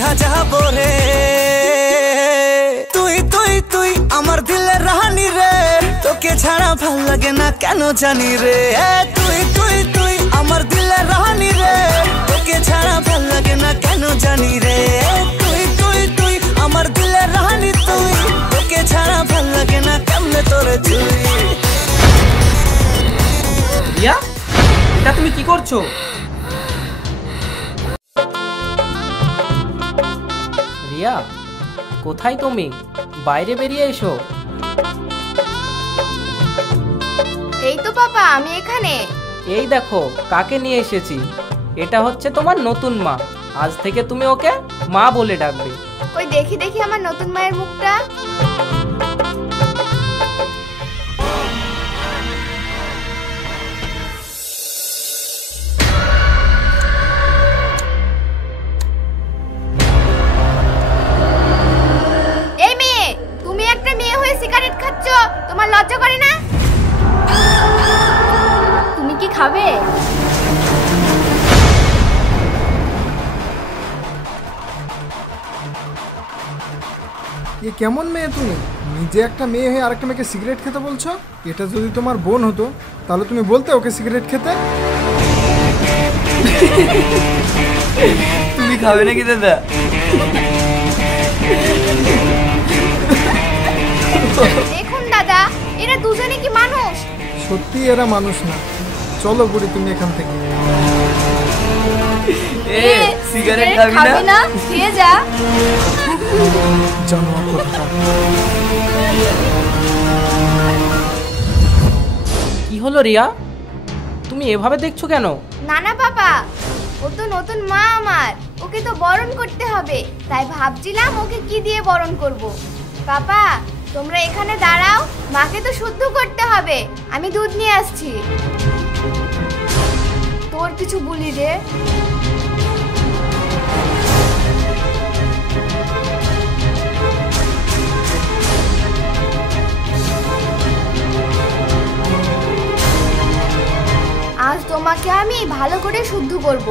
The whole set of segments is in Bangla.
দেখা যাবো রে। তুই তুই তুই আমার দিলের রানী রে, তোকে ছাড়া ভাল লাগে না কেন জানি রে। তুই তুই তুই আমার দিলের রানী রে, তোকে ছাড়া ভাল লাগে না কেন জানি রে। তুই তুই তুই আমার দিলের রানী তুই, তোকে ছাড়া ভাল লাগে না কেমনে তোরে তুই। রিয়া, এটা তুমি কি করছো? রিয়া, কোথায় তুমি? বাইরে বেরিয়ে এসো। এই তো পাপা, আমি এখানে। এই দেখো কাকে নিয়ে এসেছি। এটা হচ্ছে তোমার নতুন মা। আজ থেকে তুমি ওকে মা বলে ডাকবে। কই দেখি দেখি আমার নতুন মায়ের মুখটা। এই মেয়ে, তুমি একটা মেয়ে হয়ে সিগারেট খাচ্ছ, তোমার লজ্জা করে না? তুমি কি খাবে? এ কেমন মেয়ে তুমি? নিজে একটা মেয়ে হয়ে আরেকটা মেয়েকে সিগারেট খেতে বলছো? এটা যদি তোমার বোন হতো তাহলে তুমি বলতে ওকে সিগারেট খেতে। তুমি খাবে নাকি দাদা? দেখুন দাদা, এরা দুজনে কি মানুষ? সত্যি এরা মানুষ না। চলো বুড়ি তুমি এখান থেকে। সিগারেট খাবি না? খেয়ে যা। জানোয়ার কোথাকার। কি হলো রিয়া, তুমি এভাবে দেখছো কেন? না না পাপা, ও তো নতুন মা আমার, ওকে তো বরণ করতে হবে, তাই ভাবছিলাম ওকে কি দিয়ে বরণ করব। পাপা তোমরা এখানে দাঁড়াও, মাকে তো শুদ্ধ করতে হবে, আমি দুধ নিয়ে আসছি। তোর কিছু বলি রে। আজ তোমাকে আমি ভালো করে শুদ্ধ করব।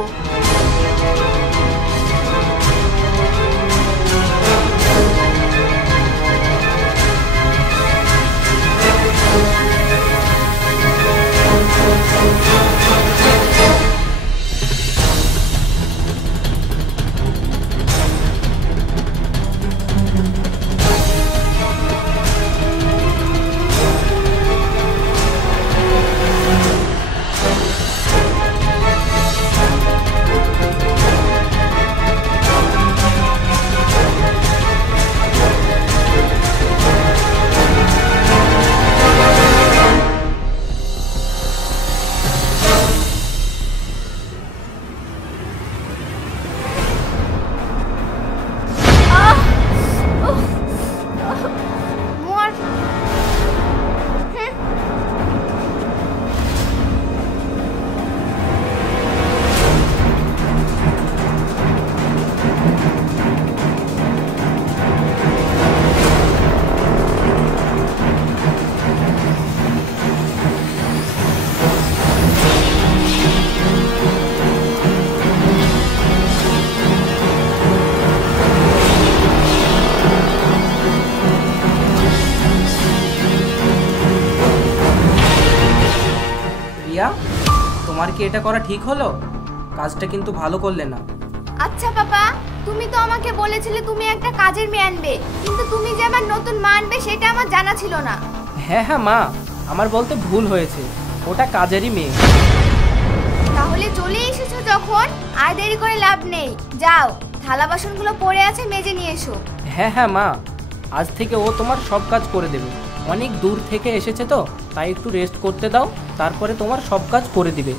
তোমার কি এটা করা ঠিক হলো? কাজটা কিন্তু ভালো করলে না। আচ্ছা পাপা, তুমি তো আমাকে বলেছিলে তুমি একটা কাজের মেয়ে আনবে, কিন্তু তুমি যে আমার নতুন মা আনবে সেটা আমার জানা ছিল না। হ্যাঁ হ্যাঁ মা, আমার বলতে ভুল হয়েছে, ওটা কাজেরই মেয়ে। তাহলে চলে এসেছো যখন, আর দেরি করে লাভ নেই, যাও থালা বাসনগুলো পড়ে আছে মেজে নিয়ে এসো। হ্যাঁ হ্যাঁ মা, আজ থেকে ও তোমার সব কাজ করে দেবে। অনেক দূর থেকে এসেছে তো, তাই একটু রেস্ট করতে দাও, তারপরে তোমার সব কাজ করে দিবে।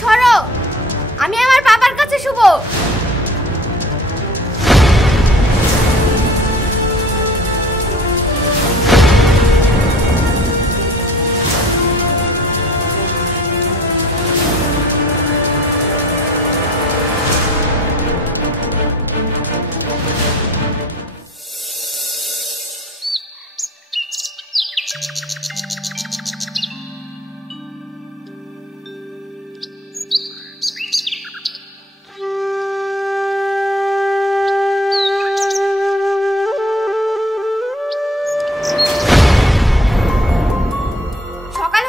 সরো, আমি আমার বাবার কাছে শুভ। সকাল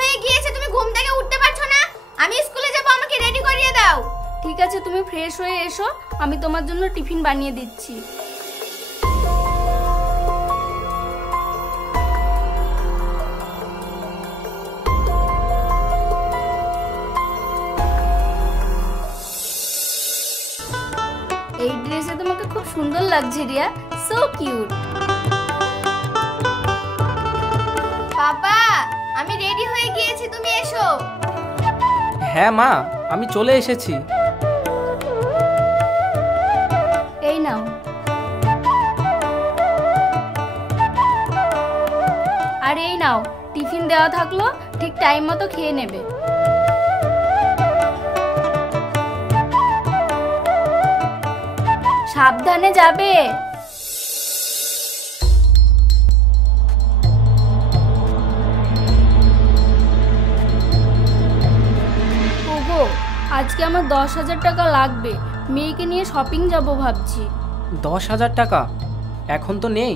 হয়ে গিয়েছে, তুমি ঘুম থেকে উঠতে পারছো না? আমি স্কুলে যাব, আমাকে রেডি করিয়ে দাও। ঠিক আছে, তুমি ফ্রেশ হয়ে এসো, আমি তোমার জন্য টিফিন বানিয়ে দিচ্ছি। এই ড্রেসে তোমাকে খুব সুন্দর লাগছে রিয়া, সো কিউট। বাবা, আমি রেডি হয়ে গিয়েছি, তুমি এসো। হ্যাঁ মা, আমি চলে এসেছি। এই নাও। আর এই নাও, টিফিন দেওয়া থাকলো, ঠিক টাইম মতো খেয়ে নেবে। সাবধানে যাবে। ওগো, আজকে আমার 10,000 টাকা লাগবে, মেয়েকে নিয়ে শপিং যাব ভাবছি। 10,000 টাকা এখন তো নেই,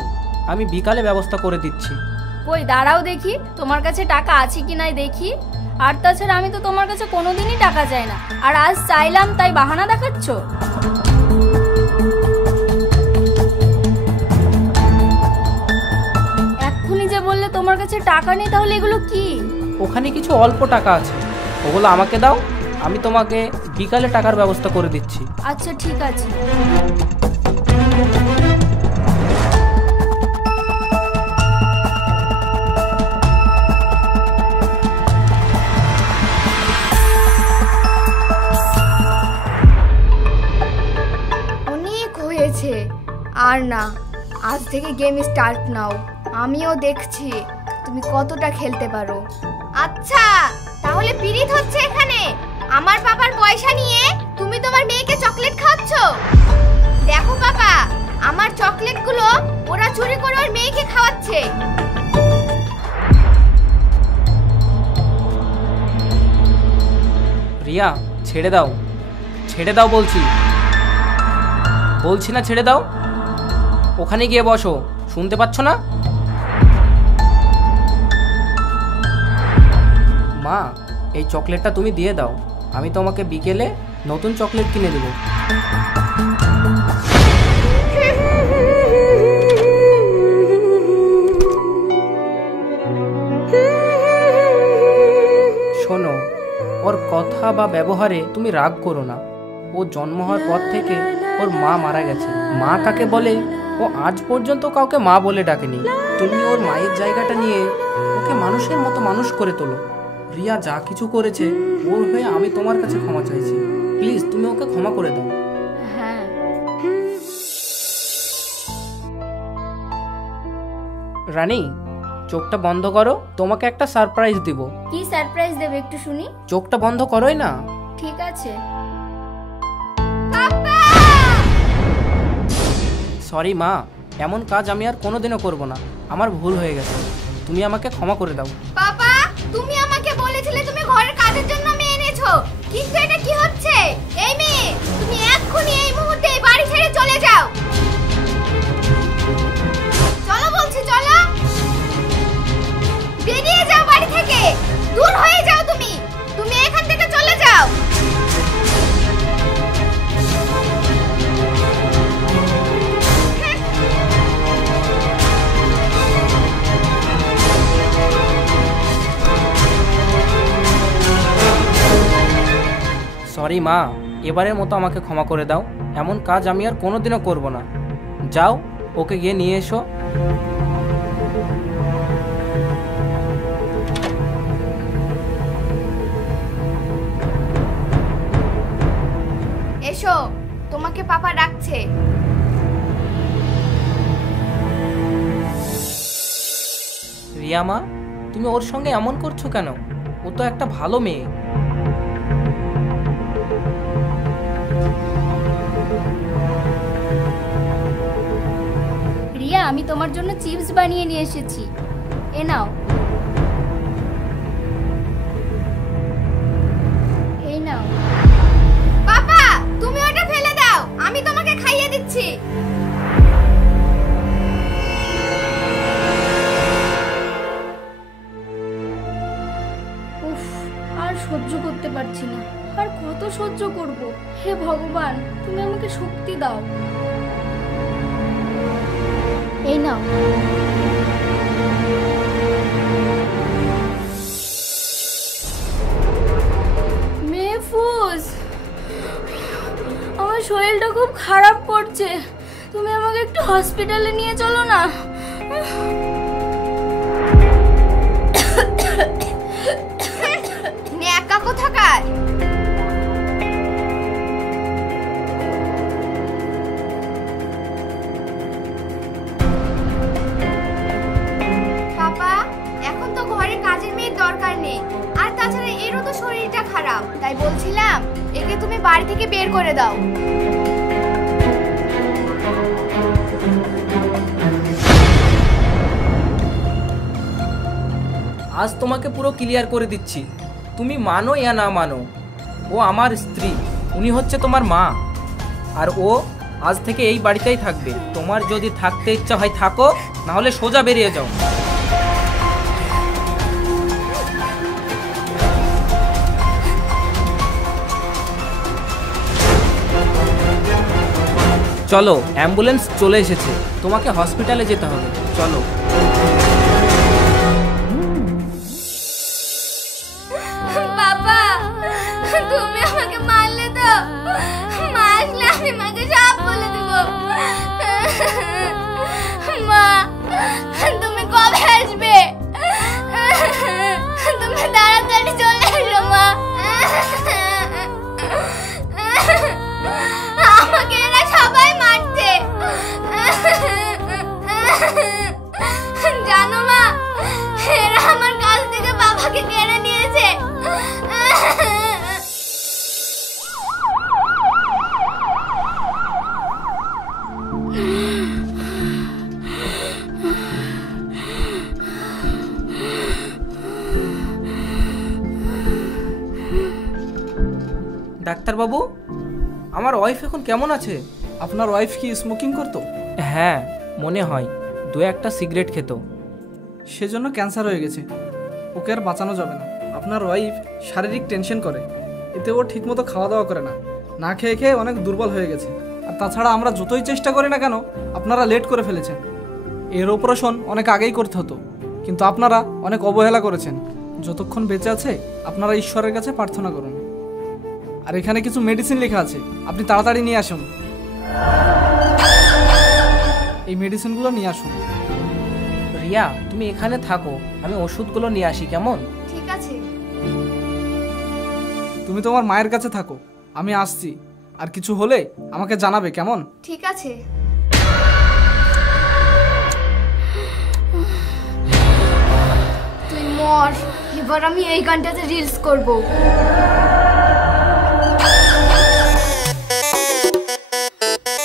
আমি বিকালে ব্যবস্থা করে দিচ্ছি। কই দাঁড়াও দেখি, তোমার কাছে টাকা আছে কি নাই দেখি। আর তাছাড়া আমি তো তোমার কাছে কোনোদিনই টাকা চাই না, আর আজ চাইলাম তাই বাহানা দেখাচ্ছ। এক্ষুনি যে বললে তোমার কাছে টাকা নেই, তাহলে এগুলো কি? ওখানে কিছু অল্প টাকা আছে, ওগুলো আমাকে দাও, আমি তোমাকে বিকালে টাকার ব্যবস্থা করে দিচ্ছি। আচ্ছা ঠিক আছে। অনেক হয়েছে, আর না, আজ থেকে গেম স্টার্ট নাও। আমিও দেখছি তুমি কতটা খেলতে পারো। আচ্ছা, তাহলে পিরিত হচ্ছে এখানে। আমার বাবার পয়সা নিয়ে তুমি তোমার মেয়েকে চকলেট খাওয়াচ্ছ। দেখো বাবা, আমার চকলেটগুলো ওরা চুরি করে ওর মেয়েকে খাওয়াচ্ছে। রিয়া, ছেড়ে দাও, ছেড়ে দাও বলছি, বলছি না ছেড়ে দাও। ওখানে গিয়ে বসো, শুনতে পাচ্ছ না? মা, এই চকলেটটা তুমি দিয়ে দাও, আমি তোমাকে বিকেলে নতুন চকলেট কিনে দেবো। শোনো, ওর কথা বা ব্যবহারে তুমি রাগ করো না। ও জন্ম হওয়ার পর থেকে ওর মা মারা গেছে। মা কাকে বলে ও আজ পর্যন্ত কাউকে মা বলে ডাকেনি। তুমি ওর মায়ের জায়গাটা নিয়ে ওকে মানুষের মতো মানুষ করে তোলো। রিয়া যা কিছু করেছে ওর হয়ে আমি তোমার কাছে ক্ষমা চাইছি, প্লিজ তুমি ওকে ক্ষমা করে দাও। হ্যাঁ। রানী, চোখটা বন্ধ করো, তোমাকে একটা সারপ্রাইজ দিব। কি সারপ্রাইজ দেবে একটু শুনি? চোখটা বন্ধ করোই না। ঠিক আছে। সরি মা, এমন কাজ আমি আর কোনোদিনও করব না, আমার ভুল হয়ে গেছে, তুমি আমাকে ক্ষমা করে দাও। বাবা, তুমি আমাকে বলেছিলে তুমি ঘরের কাজের জন্য মেয়ে এনেছো, কিন্তু এটা কি হচ্ছে? এই মেয়ে, তুমি এক্ষুনি এই মুহূর্তে এই বাড়ি ছেড়ে চলে যাও। চলো বলছি, চলো, বেরিয়ে যাও বাড়ি থেকে, দূর হয়ে যাও। তুমি তুমি এখান থেকে চলে যাও। সরি মা, এবারের মতো আমাকে ক্ষমা করে দাও, এমন কাজ আমি আর কোনোদিনও করব না। যাও, ওকে গিয়ে নিয়ে এসো। এসো, তোমাকে পাপা ডাকছে। রিয়া মা, তুমি ওর সঙ্গে এমন করছো কেন? ও তো একটা ভালো মেয়ে। রিয়া, আমি তোমার জন্য চিপস বানিয়ে নিয়ে এসেছি, এ নাও। খাইয়ে দিচ্ছি। উফ, আর সহ্য করতে পারছি না। আর কত সহ্য করব? হে ভগবান, তুমি আমাকে শক্তি দাও। এই নাও। মেহফুজ, আমার শরীরটা খুব খারাপ করছে, তুমি আমাকে একটু হসপিটালে নিয়ে চলো না। ন্যাকা কোথাকার। পাপা, এখন তো ঘরে কাজের মেয়ের দরকার নেই, আর তাছাড়া এরও তো শরীরটা খারাপ, তাই বলছিলাম একে তুমি বাড়ি থেকে বের করে দাও। আজ তোমাকে পুরো ক্লিয়ার করে দিচ্ছি, তুমি মানো ইয়া না মানো, ও আমার স্ত্রী, উনি হচ্ছে তোমার মা, আর ও আজ থেকে এই বাড়িতেই থাকবে। তোমার যদি থাকতে ইচ্ছা হয় থাকো, না হলে সোজা বেরিয়ে যাও। চলো, অ্যাম্বুলেন্স চলে এসেছে, তোমাকে হসপিটালে যেতে হবে, চলো। বাবা, তুমি আমাকে মারলে তো, মারলে আমি মাকে সব বলে দেব। মা, তুমি কবে আসবে? তুমি তাড়াতাড়ি চলে এসো মা। আমাকে এরা সবাই মারছে, জানো মা, এরা আমার কাছ থেকে বাবাকে কেড়ে নিয়েছে। ডাক্তারবাবু, আমার ওয়াইফ এখন কেমন আছে? আপনার ওয়াইফ কি স্মোকিং করতো? হ্যাঁ, মনে হয় 2-1টা সিগারেট খেত। সেজন্য ক্যান্সার হয়ে গেছে, ওকে আর বাঁচানো যাবে না। আপনার ওয়াইফ শারীরিক টেনশন করে, এতে ও ঠিকমতো খাওয়া দাওয়া করে না, না খেয়ে খেয়ে অনেক দুর্বল হয়ে গেছে। আর তাছাড়া আমরা যতই চেষ্টা করি না কেন, আপনারা লেট করে ফেলেছেন। এর অপারেশন অনেক আগেই করতে হতো, কিন্তু আপনারা অনেক অবহেলা করেছেন। যতক্ষণ বেঁচে আছে আপনারা ঈশ্বরের কাছে প্রার্থনা করুন। আর এখানে কিছু মেডিসিন লেখা আছে, আপনি তাড়াতাড়ি নিয়ে আসুন। এই মেডিসিনগুলো নিয়ে আসুন। রিয়া, তুমি এখানে থাকো, আমি ওষুধগুলো নিয়ে আসি, কেমন? ঠিক আছে। তুমি তোমার মায়ের কাছে থাকো, আমি আসছি। আর কিছু হলে আমাকে জানাবে, কেমন? ঠিক আছে। তুই মর, এবার আমি এই গানটাতে রিলস করব।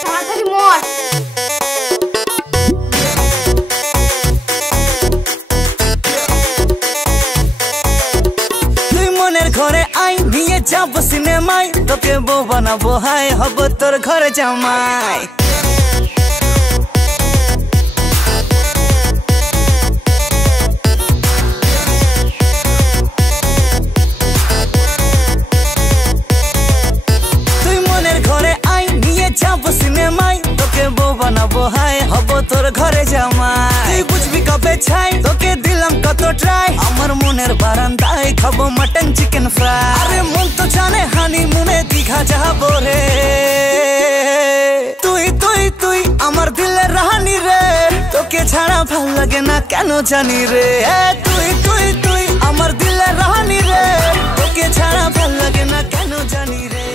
তাড়াতাড়ি মর। তুই মনের ঘরে আই, নিয়ে যাবো সিনেমায়, তোকে বউ বানাবো, হাই হব তোর ঘরে জামাই। তুই মনের ঘরে আই, নিয়ে যাবো সিনেমায়, তোকে বউ বানাবো, হাই হব তোর ঘরে জামাই। তুই বুঝবি কবে ছাই, তোকে দিলাম কত ট্রাই, আমার মনের বারান্দায় খাবো মাটন চিকেন ফ্রাই। আরে মন তো জানে হানিমুনে দীঘা যাবো রে। তুই তুই তুই আমার দিলের রানী রে, তোকে ছাড়া ভাল লাগে না কেন জানি রে। তুই তুই তুই আমার দিলের রানী রে, তোকে ছাড়া ভাল লাগে না কেন জানি রে।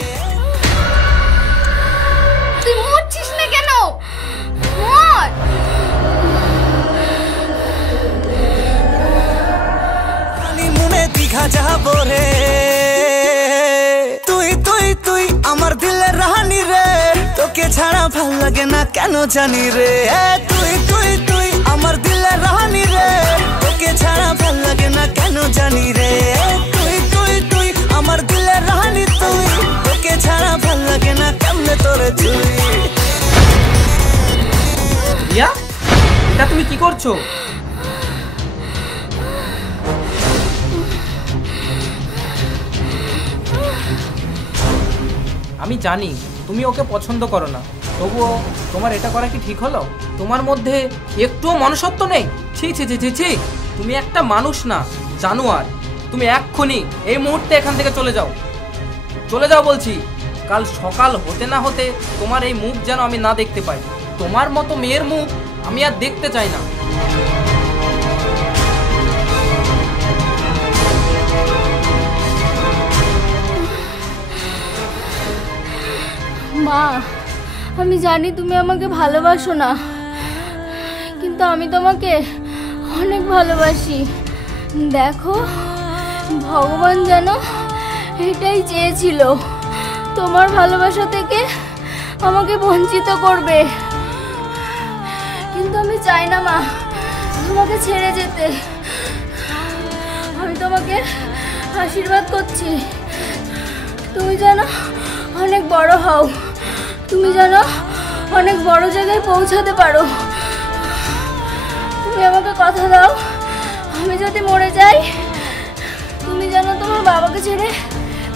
তুই মরছিস না কেন? মর। হানিমুনে দীঘা যাবো রে। তুই তুই তুই আমার দিলের রানী রে, তোকে ছাড়া ভাল লাগে না কেন জানি রে। তুই তুই তুই আমার দিলের রানী রে, তোকে ছাড়া ভাল লাগে না কেন জানি রে। তুই তুই তুই আমার দিলের রানী তুই, তোকে ছাড়া ভাল লাগে না কেমনে তোরে তুই। এটা তুমি কি করছো? আমি জানি তুমি ওকে পছন্দ করো না, তবুও তোমার এটা করা কি ঠিক হলো? তোমার মধ্যে একটুও মনুষ্যত্ব নেই। ছি ছি ছি ছি ছি, তুমি একটা মানুষ না, জানোয়ার। তুমি এক্ষুনি এই মুহূর্তে এখান থেকে চলে যাও, চলে যাও বলছি। কাল সকাল হতে না হতে তোমার এই মুখ যেন আমি না দেখতে পাই। তোমার মতো মেয়ের মুখ আমি আর দেখতে চাই না। মা, আমি জানি তুমি আমাকে ভালোবাসো না, কিন্তু আমি তোমাকে অনেক ভালোবাসি। দেখো, ভগবান যেন এটাই চেয়েছিল, তোমার ভালোবাসা থেকে আমাকে বঞ্চিত করবে। কিন্তু আমি চাই না মা তোমাকে ছেড়ে যেতে। আমি তোমাকে আশীর্বাদ করছি, তুমি যেন অনেক বড় হও, তুমি যেন অনেক বড় জায়গায় পৌঁছাতে পারো। তুমি আমাকে কথা দাও, আমি যদি মরে যাই তুমি যেন তোমার বাবাকে ছেড়ে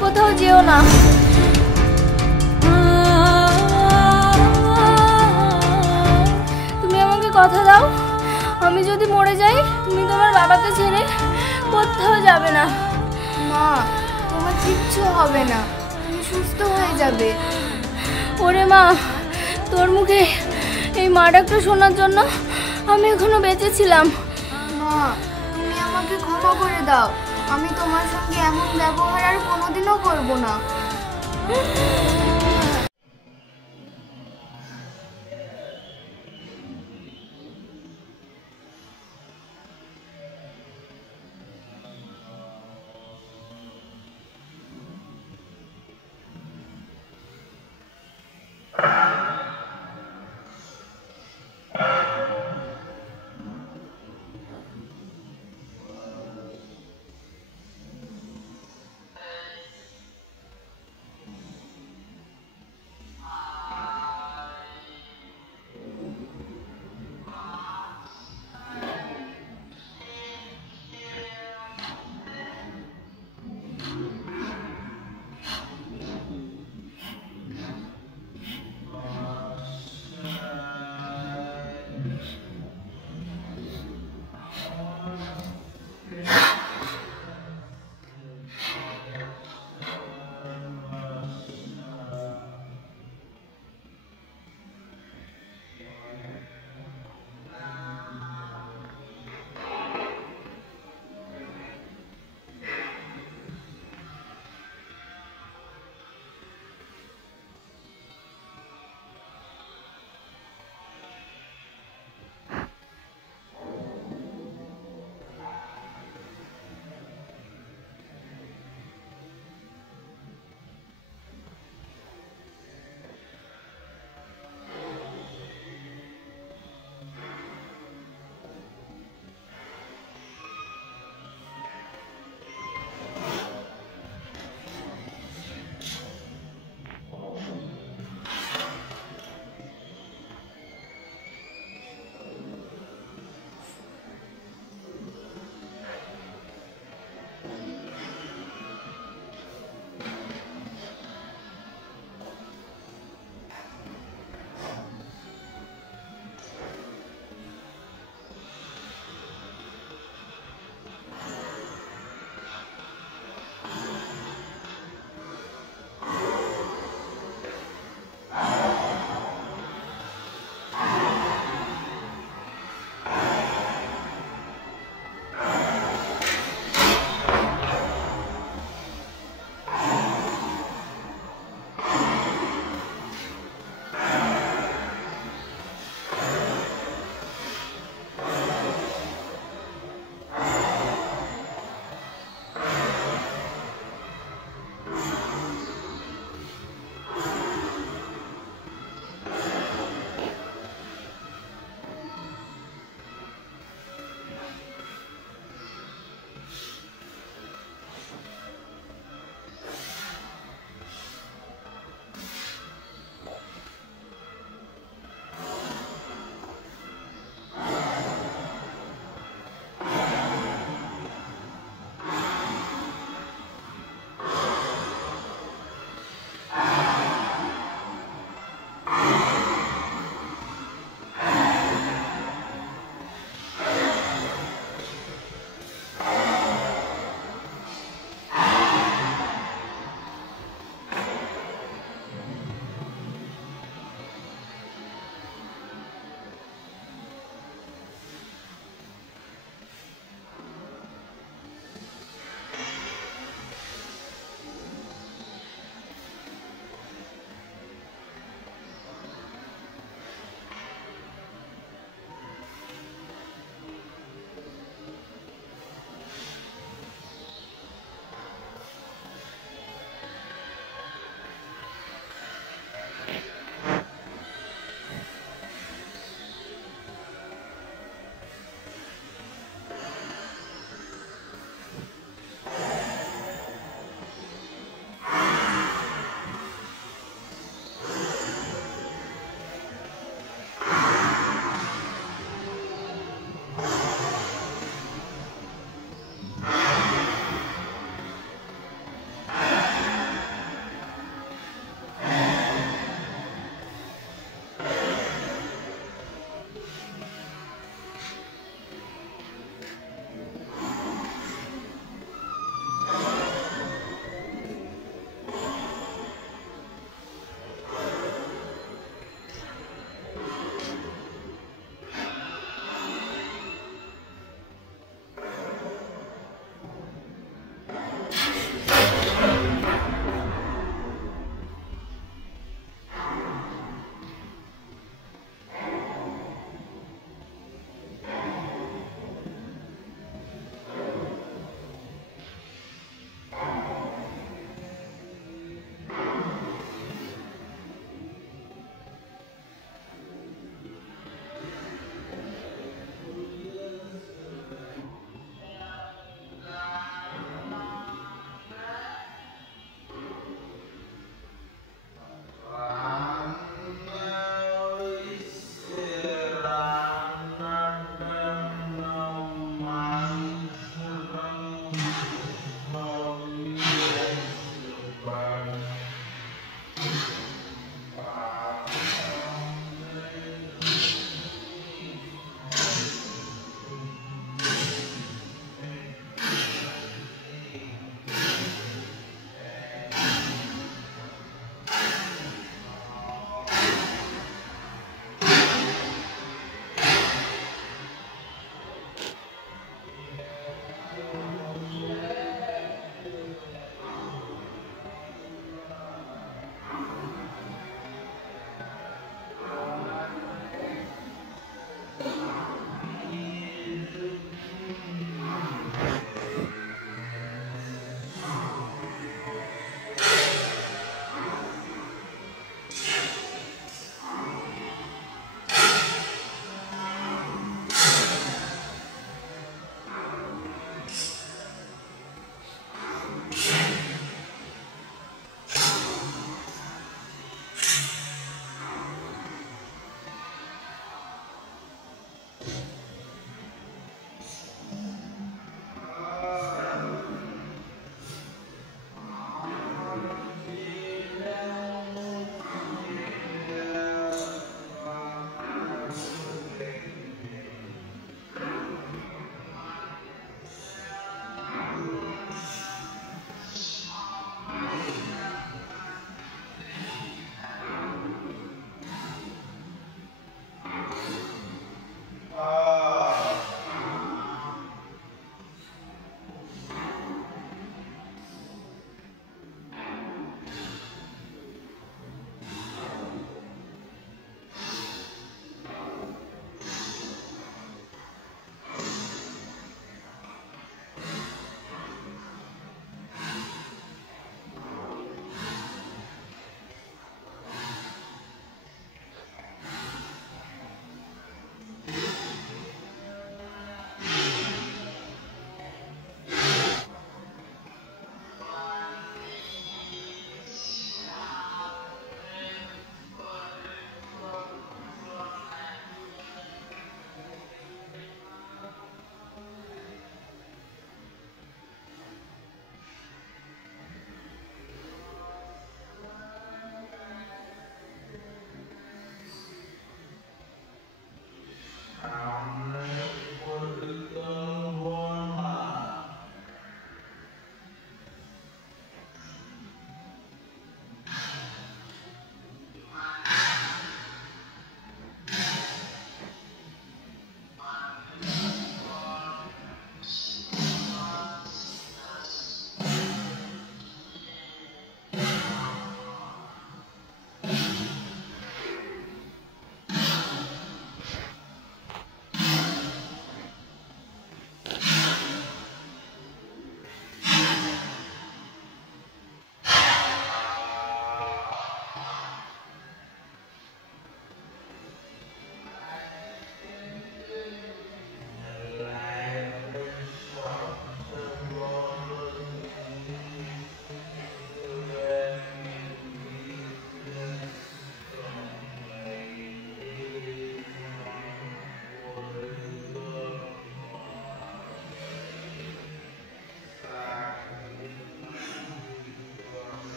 কোথাও যেও না। তুমি আমাকে কথা দাও, আমি যদি মরে যাই তুমি তোমার বাবাকে ছেড়ে কোথাও যাবে না। মা, তোমার কিচ্ছু হবে না, তুমি সুস্থ হয়ে যাবে। ওরে মা, তোর মুখে এই মা ডাকটা শোনার জন্য আমি এখনো বেঁচে ছিলাম। মা, তুমি আমাকে ক্ষমা করে দাও, আমি তোমার সঙ্গে এমন ব্যবহার আর কোনোদিনও করব না।